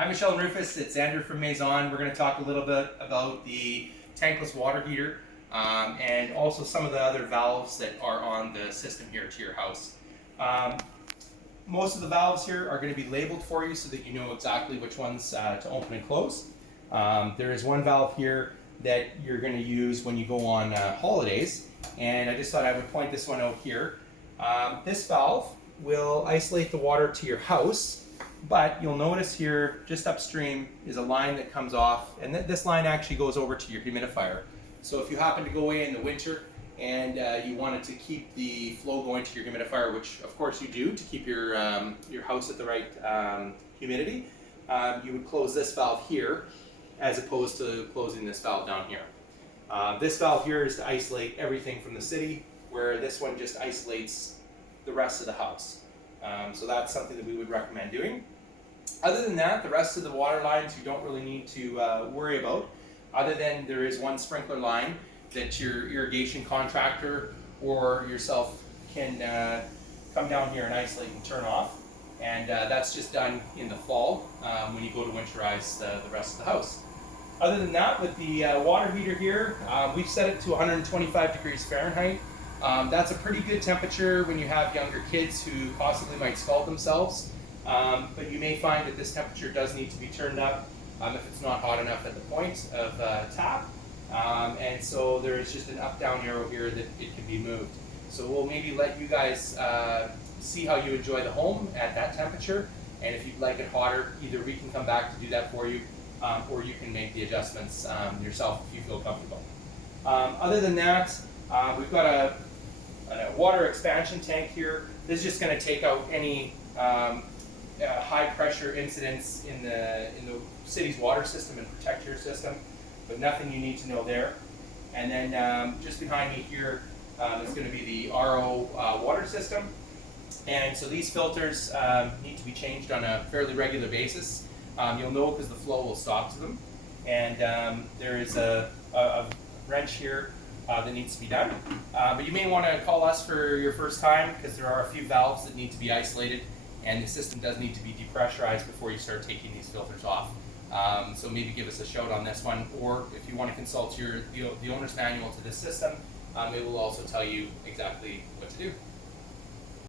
Hi Michelle and Rufus, it's Andrew from Maison. We're going to talk a little bit about the tankless water heater and also some of the other valves that are on the system here to your house. Most of the valves here are going to be labeled for you so that you know exactly which ones to open and close. There is one valve here that you're going to use when you go on holidays, and I just thought I would point this one out here. This valve will isolate the water to your house, but you'll notice here just upstream is a line that comes off, and this line actually goes over to your humidifier. So if you happen to go away in the winter and you wanted to keep the flow going to your humidifier, which of course you do to keep your house at the right humidity, you would close this valve here as opposed to closing this valve down here. This valve here is to isolate everything from the city, where this one just isolates the rest of the house. So that's something that we would recommend doing. Other than that, the rest of the water lines you don't really need to worry about, other than there is one sprinkler line that your irrigation contractor or yourself can come down here and isolate and turn off. And that's just done in the fall when you go to winterize the rest of the house. Other than that, with the water heater here, we've set it to 125 degrees Fahrenheit. That's a pretty good temperature when you have younger kids who possibly might scald themselves. But you may find that this temperature does need to be turned up if it's not hot enough at the point of tap. And so there is just an up-down arrow here that it can be moved. So we'll maybe let you guys see how you enjoy the home at that temperature. And if you'd like it hotter, either we can come back to do that for you, or you can make the adjustments yourself if you feel comfortable. Other than that, we've got a water expansion tank here. This is just going to take out any high pressure incidents in the city's water system and protect your system, but nothing you need to know there. And then just behind me here is going to be the RO water system. And so these filters need to be changed on a fairly regular basis. You'll know because the flow will stop to them. And there is a wrench here that needs to be done. But you may want to call us for your first time because there are a few valves that need to be isolated, and the system does need to be depressurized before you start taking these filters off. So maybe give us a shout on this one, or if you want to consult the owner's manual to this system, it will also tell you exactly what to do.